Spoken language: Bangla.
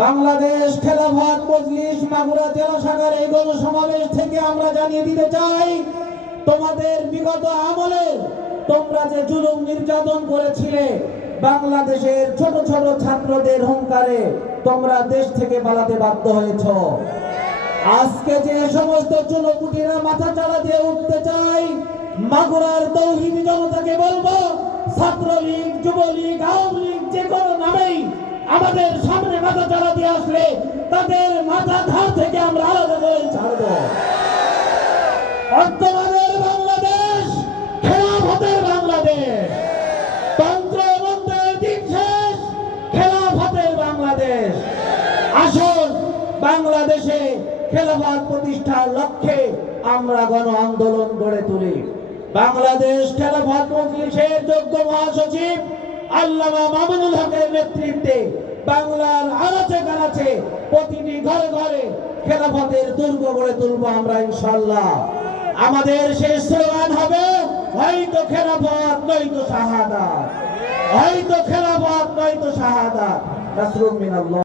বাংলাদেশ খেলাফত মজলিস মাগুরা জেলা শাখার এই গণসমাবেশ থেকে আমরা জানিয়ে দিতে চাই, তোমাদের বিগত আমলে তোমরা যে জুলুম নির্যাতন করেছিলে, বাংলাদেশের ছোট ছোট ছাত্রদের হুঙ্কারে তোমরা দেশ থেকে পালাতে বাধ্য হয়েছ। আজকে যে সমস্ত চুনকুটিরা মাথা চাড়া দিয়ে উঠতে চাই মাগুরার তৌহিদ জনতাকে বলব, ছাত্রলীগ, যুবলীগ, আওয়ামী লীগ, যে কোনো নামেই আমাদের সামনে মাথা চাড়া দিয়ে আসলে তাদের মাথা ধার থেকে আমরা আলাদা করে ছাড়বো। বর্তমানের বাংলাদেশ খেলাফতের বাংলাদেশ। তন্ত্র মন্ত্রের দিন শেষ, খেলাফতের বাংলাদেশ। আসুন, বাংলাদেশে খেলাফত প্রতিষ্ঠার লক্ষ্যে আমরা গণ আন্দোলন গড়ে তুলি। বাংলাদেশ খেলাফত মজলিসের যোগ্য মহাসচিব আল্লামা মামুনুল হকের নেতৃত্বে বাংলার আনাচে কানাচে প্রতিটি ঘরে ঘরে খেলাফতের দুর্গ গড়ে তুলবো আমরা ইনশাল্লাহ আমাদের সেই স্লোগান হবে, হয়তো খেলাফত, নয়তো শাহাদা হয়তো খেলাফত, নয়তো শাহাদা নাসরুল মিনাল্লাহ